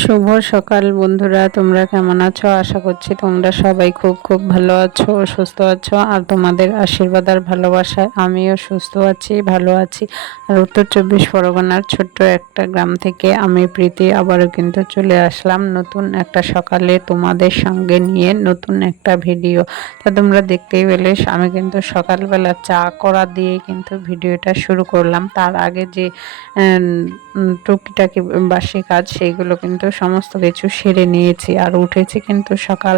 শুভ সকাল বন্ধুরা, তোমরা কেমন আছো? আশা করছি তোমরা সবাই খুব খুব ভালো আছো, সুস্থ আছো। আর তোমাদের আশীর্বাদ আর ভালোবাসায় আমিও সুস্থ আছি, ভালো আছি। আর উত্তর 24 পরগনার ছোট্ট একটা গ্রাম থেকে আমি প্রীতি আবারও কিন্তু চলে আসলাম নতুন একটা সকালে তোমাদের সঙ্গে নিয়ে নতুন একটা ভিডিও। তা তোমরা দেখতেই পেলে আমি কিন্তু সকালবেলা চা করা দিয়ে কিন্তু ভিডিওটা শুরু করলাম। তার আগে যে টুকিটাকি বাসি কাজ সেইগুলো কিন্তু সমস্ত কিছু সেরে নিয়েছি। আর উঠেছি কিন্তু সকাল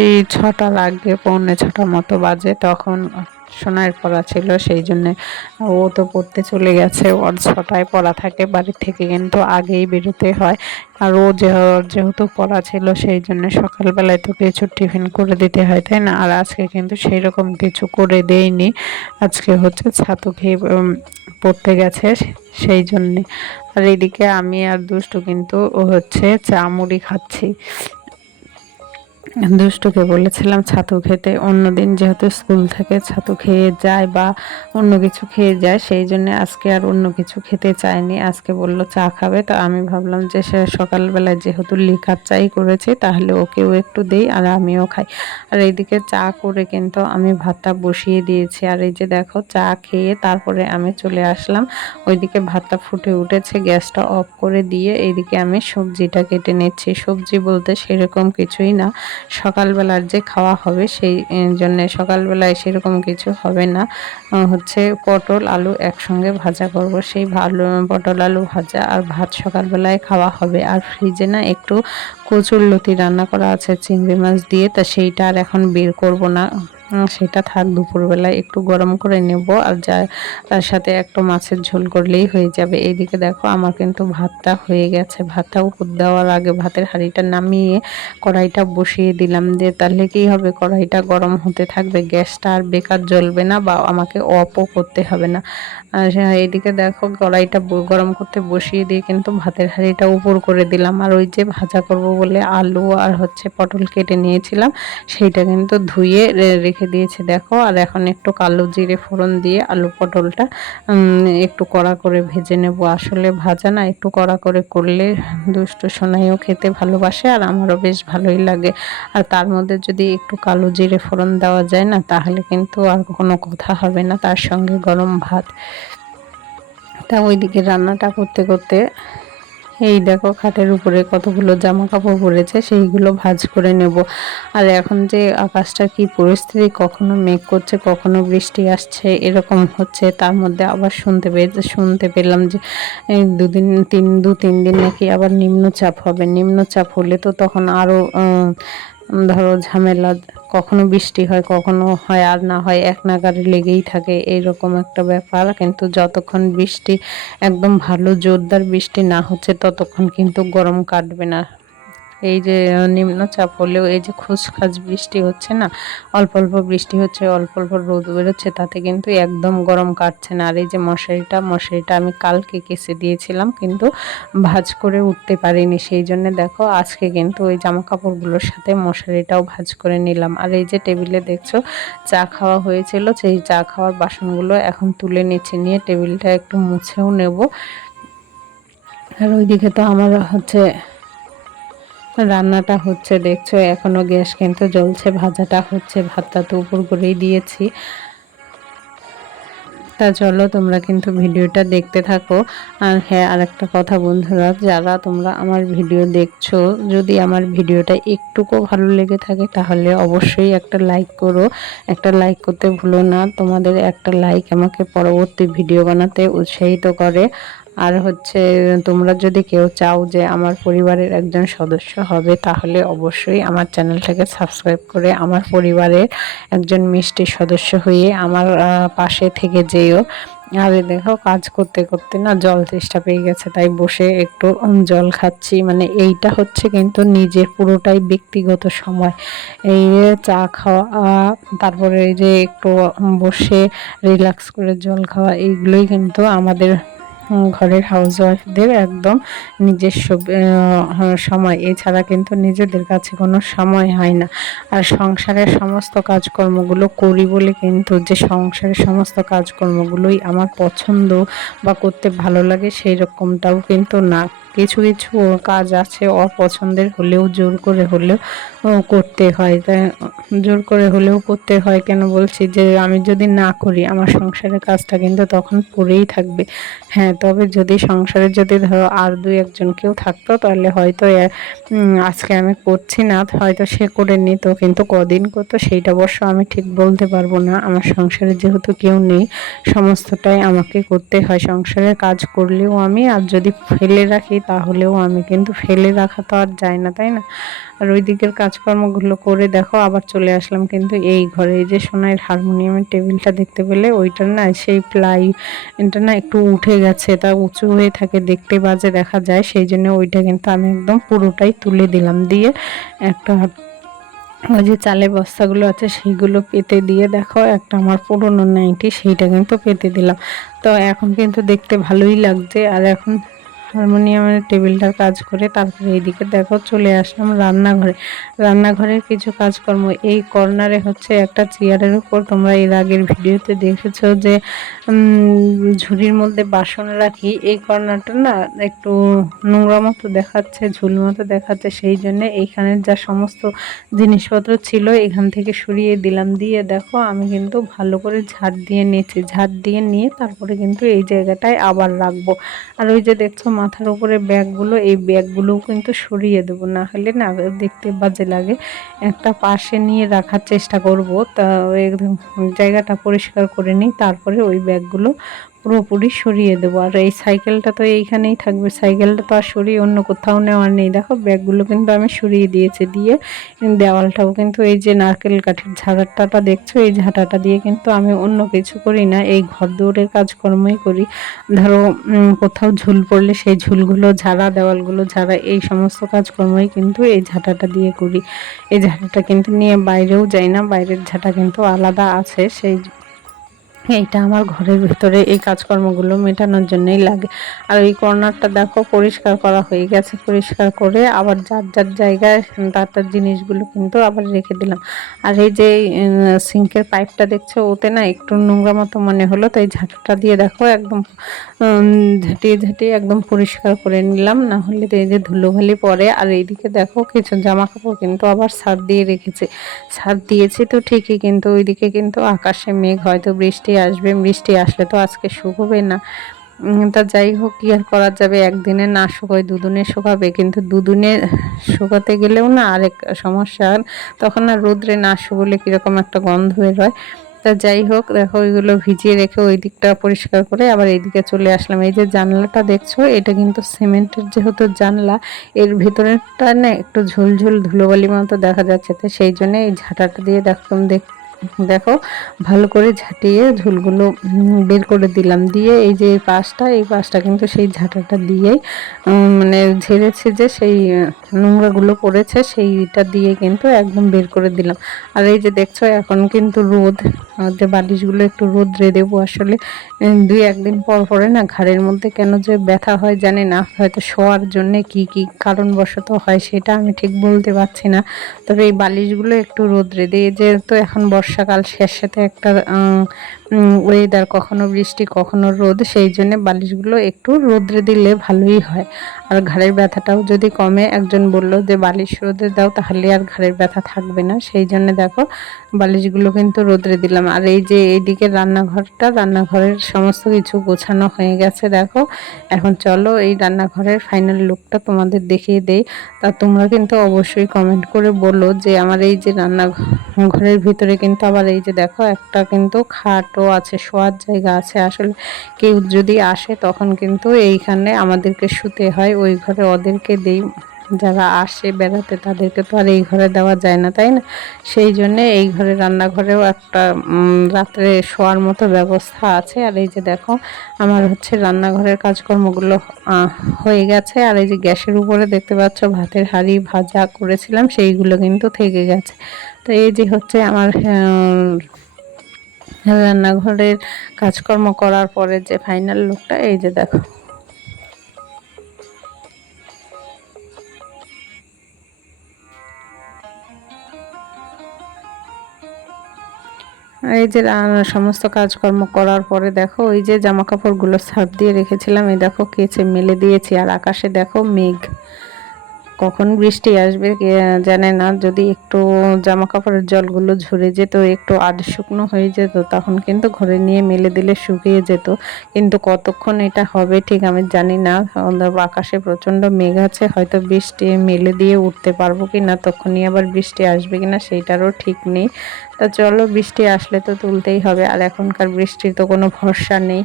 এই 6টা লাগবে, পৌনে 6টা মতো বাজে। তখন সোনার পড়া ছিল, সেই জন্যে ও তো পড়তে চলে গেছে। ওর 6টায় পড়া থাকে, বাড়ি থেকে কিন্তু আগেই বেরোতে হয়। আর ও যেহেতু পড়া ছিল সেই জন্য সকালবেলায় তো কিছু টিফিন করে দিতে হয়, তাই না? আর আজকে কিন্তু সেই রকম কিছু করে দেইনি। আজকে হচ্ছে ছাতু খেয়ে পড়তে গেছে, সেই জন্যে। আর এদিকে আমি আর দুষ্টু কিন্তু ও হচ্ছে চা মুড়ি খাচ্ছি। দুষ্টুকে বলেছিলাম ছাতু খেতে, অন্যদিন যেহেতু স্কুল থেকে ছাতু খেয়ে যায় বা অন্য কিছু খেয়ে যায়, সেই জন্য আজকে আর অন্য কিছু খেতে চায়নি। আজকে বলল চা খাবে, তো আমি ভাবলাম যে সে সকালবেলায় যেহেতু লিকার চাই করেছি তাহলে ওকেও একটু দেই আর আমিও খাই। আর এইদিকে চা করে কিন্তু আমি ভাতটা বসিয়ে দিয়েছি। আর এই যে দেখো চা খেয়ে তারপরে আমি চলে আসলাম ওইদিকে। ভাতটা ফুটে উঠেছে, গ্যাসটা অফ করে দিয়ে এইদিকে আমি সবজিটা কেটে নিচ্ছি। সবজি বলতে সেরকম কিছুই না, সকালবেলার যে খাওয়া হবে সেই জন্যে সকালবেলায় সেরকম কিছু হবে না। হচ্ছে পটল আলু একসঙ্গে ভাজা করব, সেই ভালো পটল আলু ভাজা আর ভাত সকালবেলায় খাওয়া হবে। আর ফ্রিজে না একটু কচুরলতি রান্না করা আছে চিংড়ি মাছ দিয়ে, তা সেইটা আর এখন বের করব না, সেটা থাক, দুপুরবেলায় একটু গরম করে নেব। আর যা তার সাথে একটু মাছের ঝোল করলেই হয়ে যাবে। এইদিকে দেখো আমার কিন্তু ভাতটা হয়ে গেছে। ভাতটা উপর দেওয়ার আগে ভাতের হাঁড়িটা নামিয়ে কড়াইটা বসিয়ে দিলাম, যে তাহলে কি হবে, কড়াইটা গরম হতে থাকবে, গ্যাসটা আর বেকার জ্বলবে না বা আমাকে অফও করতে হবে না। আর এইদিকে দেখো কড়াইটা গরম করতে বসিয়ে দিয়ে কিন্তু ভাতের হাঁড়িটা উপর করে দিলাম। আর ওই যে ভাজা করব বলে আলু আর হচ্ছে পটল কেটে নিয়েছিলাম সেইটা কিন্তু ধুয়ে রেখে দিয়েছি দেখো। আর এখন একটু কালো জিরে ফোড়ন দিয়ে আলু পটলটা একটু কড়া করে ভেজে নেব। আসলে ভাজা না একটু কড়া করে করলে দুষ্টু সোনাইও খেতে ভালোবাসে আর আমারও বেশ ভালোই লাগে। আর তার মধ্যে যদি একটু কালো জিরে ফোড়ন দেওয়া যায় না, তাহলে কিন্তু আর কোনো কথা হবে না, তার সঙ্গে গরম ভাত। তা ওইদিকে রান্নাটা করতে করতে এই দেখো খাটের উপরে কতগুলো জামা কাপড় পরেছে, সেইগুলো ভাঁজ করে নেব। আর এখন যে আকাশটা কি পরিস্থিতি, কখনো মেঘ করছে কখনো বৃষ্টি আসছে, এরকম হচ্ছে। তার মধ্যে আবার শুনতে পেলাম যে এই দু তিন দিন নাকি আবার নিম্নচাপ হবে। নিম্নচাপ হলে তো তখন আরও ধরো ঝামেলা, কখনো বৃষ্টি হয় কখনো হয় আর না হয়, এক নাগাড়ে লেগেই থাকে, এইরকম একটা ব্যাপার। কিন্তু যতক্ষণ বৃষ্টি একদম ভালো জোরদার বৃষ্টি না হচ্ছে ততক্ষণ কিন্তু গরম কাটবে না। এই যে নিম্নচাপ হলেও এই যে খুচখাচ বৃষ্টি হচ্ছে না, অল্প অল্প বৃষ্টি হচ্ছে, অল্প অল্প রোদ বেরোচ্ছে, তাতে কিন্তু একদম গরম কাটছে না। আর এই যে মশারিটা আমি কালকে কেচে দিয়েছিলাম কিন্তু ভাঁজ করে উঠতে পারিনি, সেই জন্য দেখো আজকে কিন্তু ওই জামা কাপড়গুলোর সাথে মশারিটাও ভাঁজ করে নিলাম। আর এই যে টেবিলে দেখছো চা খাওয়া হয়েছিল, সেই চা খাওয়ার বাসনগুলো এখন তুলে নিচ্ছি, নিয়ে টেবিলটা একটু মুছেও নেব। আর ওইদিকে তো আমার হচ্ছে রান্নাটা হচ্ছে দেখছো, এখনো গ্যাস কিন্তু জ্বলছে, ভাজাটা হচ্ছে, ভাতটা তো উপর করেই দিয়েছি। তা চলো তোমরা কিন্তু ভিডিওটা দেখতে থাকো। আর হ্যাঁ, আর একটা কথা বন্ধুরা, যারা তোমরা আমার ভিডিও দেখছো, যদি আমার ভিডিওটা একটুকু ভালো লেগে থাকে তাহলে অবশ্যই একটা লাইক করো। একটা লাইক করতে ভুলো না, তোমাদের একটা লাইক আমাকে পরবর্তী ভিডিও বানাতে উৎসাহিত করে। আর হচ্ছে তোমরা যদি কেউ চাও যে আমার পরিবারের একজন সদস্য হবে, তাহলে অবশ্যই আমার চ্যানেলটাকে সাবস্ক্রাইব করে আমার পরিবারের একজন মিষ্টি সদস্য হয়ে আমার পাশে থেকে যেও। আর দেখো কাজ করতে করতে না জল তেষ্টা পেয়ে গেছে, তাই বসে একটু জল খাচ্ছি। মানে এইটা হচ্ছে কিন্তু নিজের পুরোটাই ব্যক্তিগত সময়, এই চা খাওয়া, তারপরে এই যে একটু বসে রিল্যাক্স করে জল খাওয়া, এইগুলোই কিন্তু আমাদের ঘরের হাউসওয়াইফদের একদম নিজস্ব সময়, এছাড়া কিন্তু নিজেদের কাছে কোনো সময় হয় না। আর সংসারের সমস্ত কাজকর্মগুলো করি বলে কিন্তু যে সংসারের সমস্ত কাজকর্মগুলোই আমার পছন্দ বা করতে ভালো লাগে সেই রকমটাও কিন্তু না। কিছু কিছু কাজ আছে অপছন্দের হলেও জোর করে হলেও করতে হয়। তাই জোর করে হলেও করতে হয় কেন বলছি, যে আমি যদি না করি আমার সংসারের কাজটা কিন্তু তখন পড়েই থাকবে। হ্যাঁ, তবে যদি সংসারে যদি ধরো আর দুই একজন কেউ থাকতো তাহলে হয়তো আজকে আমি করছি না, হয়তো সে করে নিত, কিন্তু কদিন করতো সেইটা অবশ্য আমি ঠিক বলতে পারবো না। আমার সংসারে যেহেতু কেউ নেই, সমস্তটাই আমাকে করতে হয়। সংসারের কাজ করলেও আমি, আর যদি ফেলে রাখি তাহলেও আমি, কিন্তু ফেলে রাখা তো আর যায় না, তাই না? আর ওই দিকের কাজকর্মগুলো করে দেখো আবার চলে আসলাম কিন্তু এই ঘরে। এই যে সোনার হারমোনিয়ামের টেবিলটা দেখতে পেলে, ওইটার না সেই এটা না একটু উঠে গেছে, তা উঁচু হয়ে থাকে, দেখতে বাজে দেখা যায়, সেই জন্য ওইটা কিন্তু আমি একদম পুরোটাই তুলে দিলাম, দিয়ে একটা ওই যে চালের বস্তাগুলো আছে সেইগুলো পেতে দিয়ে দেখো একটা আমার পুরনো নাইটি সেইটা কিন্তু পেতে দিলাম। তো এখন কিন্তু দেখতে ভালোই লাগছে। আর এখন হারমোনিয়ামের টেবিলটার কাজ করে তারপরে এইদিকে দেখো চলে আসলাম রান্নাঘরে। রান্নাঘরের কিছু কাজকর্ম, এই কর্নারে হচ্ছে একটা চেয়ারের উপর, তোমরা এর আগের ভিডিওতে দেখেছো যে ঝুড়ির মধ্যে বাসন রাখি, এই কর্নারটা না একটু নোংরা মতো দেখাচ্ছে, ঝুল মতো দেখাচ্ছে, সেই জন্য এইখানের যা সমস্ত জিনিসপত্র ছিল এখান থেকে সরিয়ে দিলাম, দিয়ে দেখো আমি কিন্তু ভালো করে ঝাড় দিয়ে নিয়েছি। ঝাড় দিয়ে নিয়ে তারপরে কিন্তু এই জায়গাটায় আবার রাখবো। আর ওই যে দেখছো মাথার উপরে ব্যাগগুলো, এই ব্যাগগুলোও কিন্তু সরিয়ে দেবো, না হলে না দেখতে বাজে লাগে। একটা পাশে নিয়ে রাখার চেষ্টা করব, তা একদম জায়গাটা পরিষ্কার করে নিই, তারপরে ওই ব্যাগগুলো পুরোপুরি সরিয়ে দেবো। আর এই সাইকেলটা তো এইখানেই থাকবে, সাইকেলটা তো আর সরিয়ে অন্য কোথাও নেওয়ার নেই। দেখো ব্যাগগুলো কিন্তু আমি সরিয়ে দিয়েছি, দিয়ে দেওয়ালটাও কিন্তু এই যে নারকেল কাঠের ঝাঁটাটা দেখছো, এই ঝাঁটাটা দিয়ে কিন্তু আমি অন্য কিছু করি না, এই ঘর দৌড়ের কাজকর্মই করি। ধরো কোথাও ঝুল পড়লে সেই ঝুলগুলো ঝাড়া, দেওয়ালগুলো ঝাড়া, এই সমস্ত কাজকর্মই কিন্তু এই ঝাঁটাটা দিয়ে করি। এই ঝাঁটাটা কিন্তু নিয়ে বাইরেও যাই না, বাইরের ঝাঁটা কিন্তু আলাদা আছে, সেই এইটা আমার ঘরের ভিতরে এই কাজকর্মগুলো মেটানোর জন্যই লাগে। আর এই কর্নারটা দেখো পরিষ্কার করা হয়ে গেছে, পরিষ্কার করে আবার যার যার জায়গায় তার তার জিনিসগুলো কিন্তু আবার রেখে দিলাম। আর এই যে সিঙ্কের পাইপটা দেখছো, ওতে না একটু নোংরা মতো মনে হলো, তাই ঝাঁটাটা দিয়ে দেখো একদম ঝাঁটিয়ে ঝাঁটিয়ে একদম পরিষ্কার করে নিলাম, না হলে তো এই যে ধুলোবালি পড়ে। আর এইদিকে দেখো কিছু জামা কাপড় কিন্তু আবার ছাদ দিয়ে রেখেছে, ছাদ দিয়েছি তো ঠিকই, কিন্তু ওইদিকে কিন্তু আকাশে মেঘ, হয়তো বৃষ্টি আসবে, বৃষ্টি আসলে তো আজকে শুকোবে না। তা যাই হোক, কি আর করা যাবে, একদিনে না শুকোয় দুদিনে শুকাবে, কিন্তু দুদিনে শুকাতে গেলেও না আরেক সমস্যা, তখন না রোদ্রে না শুকোলে কীরকম একটা গন্ধ বের হয়। তা যাই হোক, দেখো ওইগুলো ভিজিয়ে রেখে ওই দিকটা পরিষ্কার করে আবার এইদিকে চলে আসলাম। এই যে জানলাটা দেখছো, এটা কিন্তু সিমেন্টের যেহেতু জানলা, এর ভিতরেরটা না একটু ঝুলঝুল ধুলোবালি মতো দেখা যাচ্ছে, তো সেই জন্য এই ঝাঁটাটা দিয়ে দেখো ভালো করে ঝাঁটিয়ে ঝুলগুলো বের করে দিলাম, দিয়ে এই যে এই পাশটা কিন্তু সেই ঝাঁটাটা দিয়েই মানে ঝেড়েছে, যে সেই নোংরাগুলো পড়েছে সেইটা দিয়ে কিন্তু একদম বের করে দিলাম। আর এই যে দেখছো এখন কিন্তু রোদ, যে বালিশগুলো একটু রোদ্রে দেবো আসলে। দুই একদিন পর পরে না ঘাড়ের মধ্যে কেন যে ব্যথা হয় জানি না, হয়তো শোয়ার জন্যে কি কারণবশত হয় সেটা আমি ঠিক বলতে পারছি না। তবে এই বালিশগুলো একটু রোদ্রে দিয়ে, যেহেতু এখন বর্ষাকাল শেষ, সাথে একটা ওয়েদার, কখনো বৃষ্টি কখনো রোদ, সেই জন্য বালিশগুলো একটু রোদ্রে দিলে ভালোই হয়। আর ঘাড়ের ব্যথাটাও যদি কমে, একজন বলল যে বালিশ রোদে দাও তাহলে আর ঘাড়ের ব্যথা থাকবে না, সেই জন্য দেখো বালিশগুলো কিন্তু রোদ্রে দিলাম। আর এই যে এইদিকে রান্নাঘরের সমস্ত কিছু গোছানো হয়ে গেছে দেখো। এখন চলো এই রান্নাঘরের ফাইনাল লুকটা তোমাদের দেখিয়ে দেই। তা তোমরা কিন্তু অবশ্যই কমেন্ট করে বলো যে আমার এই যে রান্নাঘরের ভিতরে কিন্তু আবার এই যে দেখো একটা কিন্তু খাটও আছে, শোয়ার জায়গা আছে। আসলে কেউ যদি আসে তখন কিন্তু এইখানে আমাদেরকে শুতে হয়, ওই ঘরে ওদেরকে দেই, যারা আসে বেড়াতে তাদেরকে তো আর এই ঘরে দেওয়া যায় না, তাই না? সেই জন্যে এই ঘরে রান্নাঘরেও একটা রাত্রে শোয়ার মতো ব্যবস্থা আছে। আর এই যে দেখো আমার হচ্ছে রান্নাঘরের কাজকর্মগুলো হয়ে গেছে। আর এই যে গ্যাসের উপরে দেখতে পাচ্ছ ভাতের হাঁড়ি ভাজা করেছিলাম, সেইগুলো কিন্তু থেকে গেছে। তো এই যে হচ্ছে আমার রান্নাঘরের কাজকর্ম করার পরে যে ফাইনাল লুকটা, এই যে দেখো। এই যে সমস্ত কাজকর্ম করার পরে দেখো ওই যে জামা কাপড়গুলো সার্ফ দিয়ে রেখেছিলাম, এই দেখো কেচে মেলে দিয়েছি। আর আকাশে দেখো মেঘ, কখন বৃষ্টি আসবে কে জানে না। যদি একটু জামা কাপড়ের জলগুলো ঝরে যেত, একটু আধ শুকনো হয়ে যেত, তখন কিন্তু ঘরে নিয়ে মেলে দিলে শুকিয়ে যেত। কিন্তু কতক্ষণ এটা হবে ঠিক আমি জানি না। আকাশে প্রচণ্ড মেঘ আছে, হয়তো বৃষ্টি মেলে দিয়ে উঠতে পারবো কি না, তখনই আবার বৃষ্টি আসবে কিনা সেইটারও ঠিক নেই। তা চলো, বৃষ্টি আসলে তো তুলতেই হবে, আর এখনকার বৃষ্টির তো কোনো ভরসা নেই।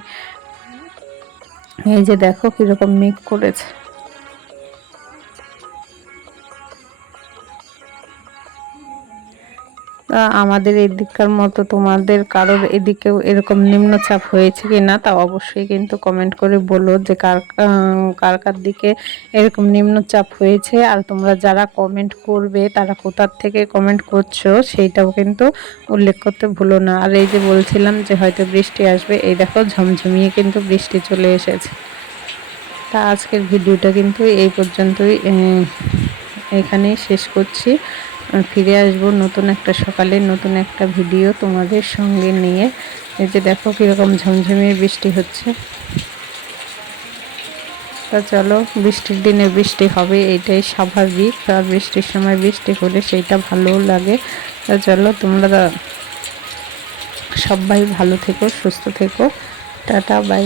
এই যে দেখো কিরকম মেঘ করেছে। আমাদের এদিককার মতো তোমাদের কারোর এদিকেও এরকম নিম্নচাপ হয়েছে কি না, তা অবশ্যই কিন্তু কমেন্ট করে বলো যে কার কার কার দিকে এরকম নিম্নচাপ হয়েছে। আর তোমরা যারা কমেন্ট করবে তারা কোথার থেকে কমেন্ট করছো সেইটাও কিন্তু উল্লেখ করতে ভুলো না। আর এই যে বলছিলাম যে হয়তো বৃষ্টি আসবে, এই দেখো ঝমঝমিয়ে কিন্তু বৃষ্টি চলে এসেছে। তা আজকের ভিডিওটা কিন্তু এই পর্যন্তই, এখানেই শেষ করছি। ফিরে আসবো নতুন একটা সকালে, নতুন একটা ভিডিও তোমাদের সঙ্গে নিয়ে। এই যে দেখো কীরকম ঝমঝমিয়ে বৃষ্টি হচ্ছে। তা চলো, বৃষ্টির দিনে বৃষ্টি হবে, এইটাই স্বাভাবিক। আর বৃষ্টির সময় বৃষ্টি হলে সেইটা ভালোও লাগে। তা চলো, তোমরা সবাই ভালো থেকো, সুস্থ থেকো। Tata, by.